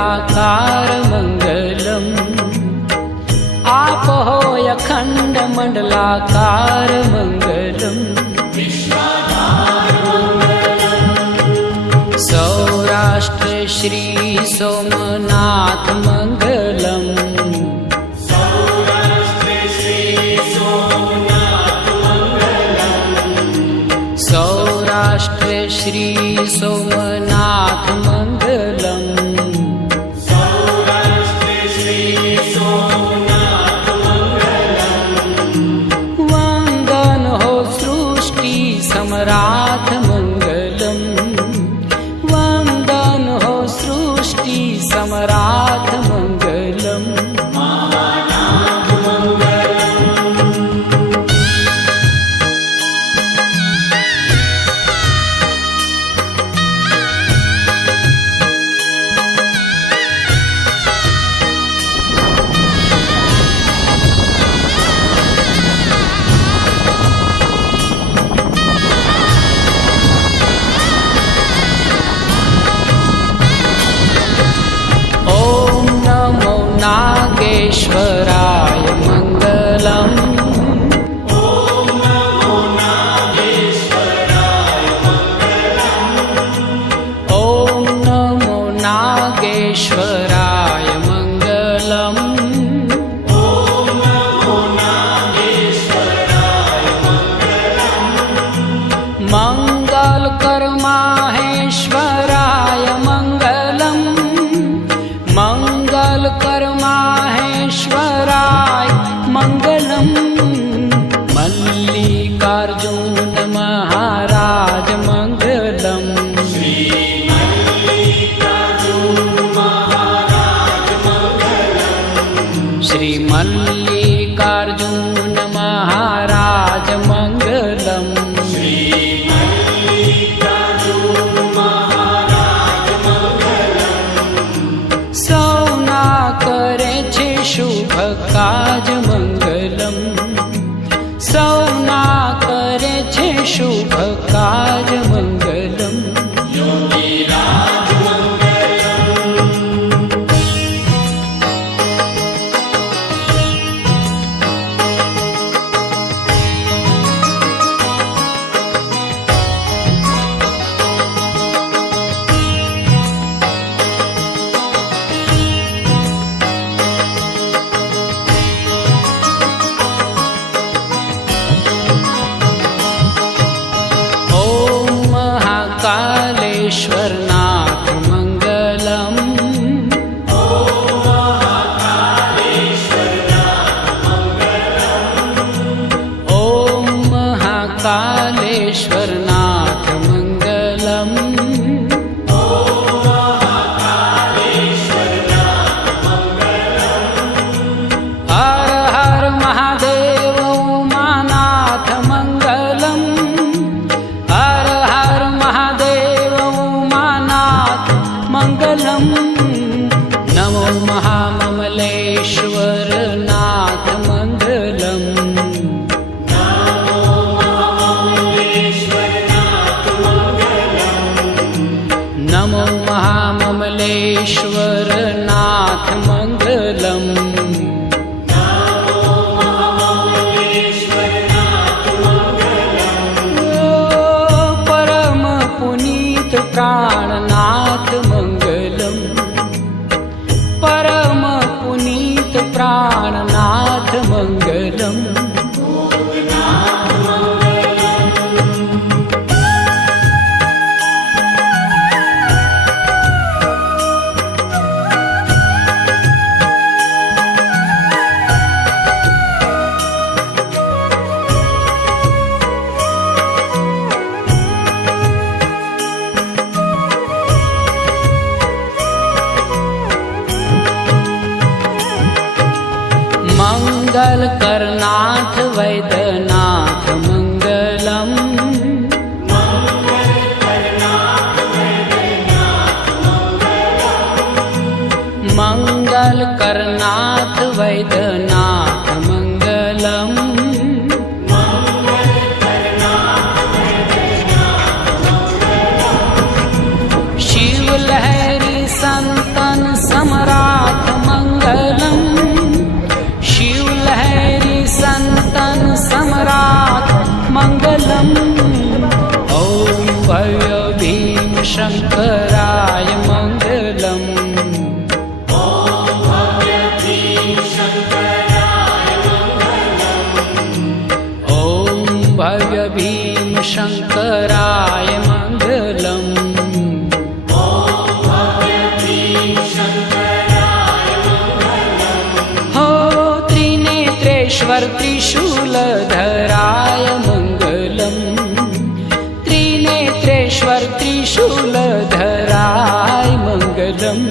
मंडलाकार मंगलम् आप होय अखंड मंडलाकार मंगलम् सौराष्ट्र श्री सोमनाथ मंगलम् सौराष्ट्र श्री सोमनाथ मंगलम् वंदन हो सृष्टि सम्राट मंगलम् वंदन हो सृष्टि सम्राट मंगलम् नागेश्वराय मंगलम् ॐ नमो नागेश्वराय मंगलम् ॐ नमो नागेश्वराय मंगलम् ॐ नमो नागेश्वराय मंगलम् मंगलकर माहेश्वराय मंगलम् मंगलकर माहेश्वराय मंगलम् मल्लिकार्जुन महाराज मंगलम् श्री मल्लिकार्जुन महाराज मंगलम् श्री मल्लिकार्जुन महाराज मंगलम् श्री मल्लिकार्जुन महाराज मंगलम् सौना करे छे शुभ काज मंगलम् सौना करे छे शुभ काज मंगलम् योगीराज कालेश्वरनाथ मंगलम् ॐ महाकालेश्वरनाथ मंगलम् हर हर महादेव उमानाथ मंगलम् हर हर महादेव उमानाथ मंगलम् नमो महाममलेश्वर नाथ मंगलम् नमो महाममलेश्वर नाथ मंगलम् परम पुनीत प्राणनाथ मंगलम् परम पुनीत प्राणनाथ मंगलम् मंगल करनाथ वैद्यनाथ मंगलम् मंगल करनाथ वैद्यनाथ मंगलम् शिव लहरी संतन शङ्कराय मङ्गलम्। हो त्रिनेत्रेश्वर त्रिशूलधराय मङ्गलम्। त्रिनेत्रेश्वर त्रिशूलधराय मङ्गलम्।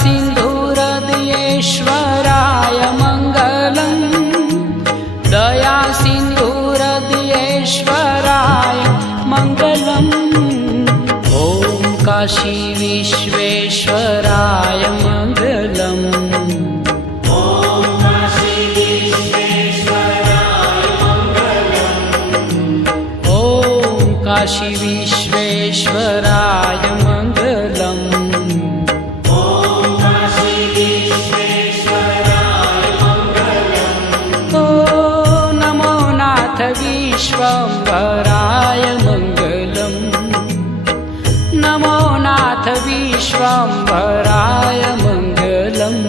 सिन्धुहृदयेश्वराय मङ्गलम्। दया सिन्धुहृदयेश्वराय मङ्गलम्। ॐ काशी विश्वेश्वराय मङ्गलम्। काशी विश्वेश्वराय मङ्गलम्। नमो नाथ विश्वम्भराय मङ्गलम्। नमो नाथ विश्वम्भराय मङ्गलम्।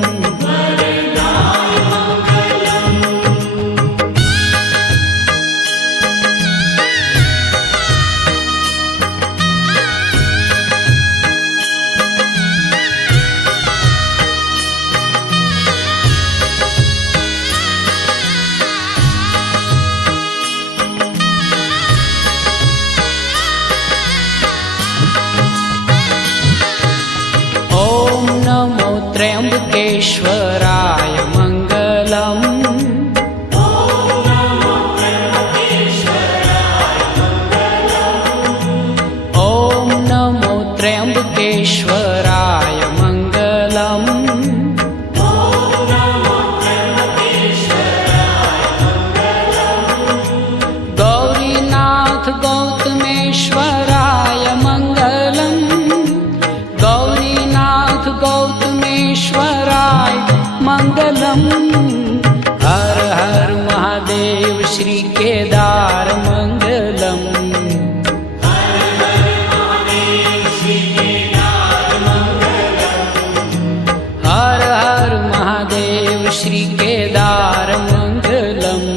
नमो त्र्यम्बकेश्वराय मङ्गलम्। ॐ नमो त्र्यम्बकेश्वराय मङ्गलम्। गौरीनाथ गौतमेश्वराय मङ्गलम्। गौरीनाथ गौतमेश्वराय मङ्गलम्। हर हर महादेव श्री केदार मङ्गलम्। हर हर महादेव श्री केदार मङ्गलम्।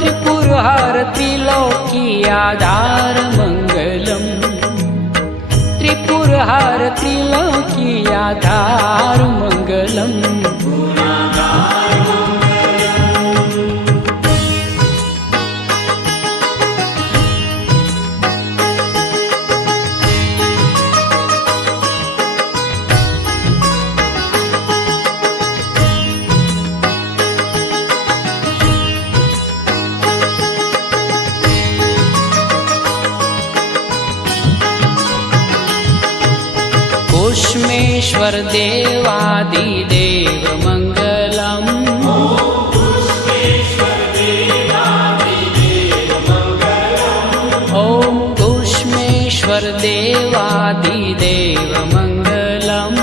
त्रिपुरहर त्रिलोकी आधार मङ्गलम्। त्रिपुरहर त्रिलोकी आधार मङ्गलम्। कुष्मेश्वर देवादिदेव मङ्गलम्। ॐ कुष्मेश्वर देवादिदेव मङ्गलम्।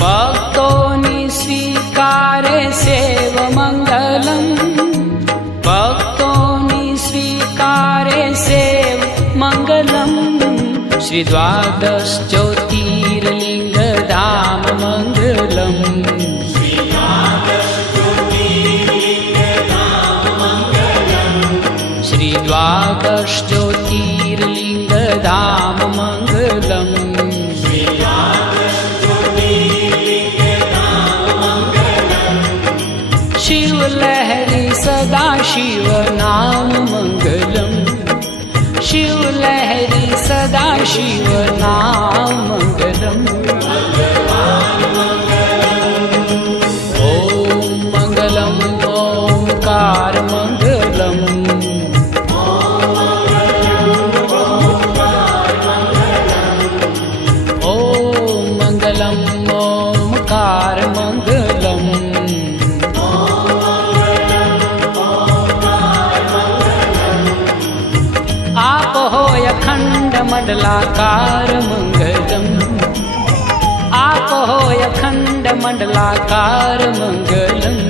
भक्तोनि स्वीकारे सेव मङ्गलम्। भक्तोनि स्वीकारे सेव मङ्गलम्। श्री द्वादश ज्योतिर्लिङ्गधाम मङ्गलम्। श्री द्वादश ज्योतिर्लिङ्गधाम मङ्गलम्। शिव लहरी सदा शिवनाम मङ्गलम् ॐ मङ्गलम् ओङ्कार मङ्गलम् ॐ मङ्गलम् ओङ्कार मङ्गलम् आप होय अखण्ड मण्डलाकार मङ्गलम् आप होय अखण्ड मण्डलाकार मङ्गलम्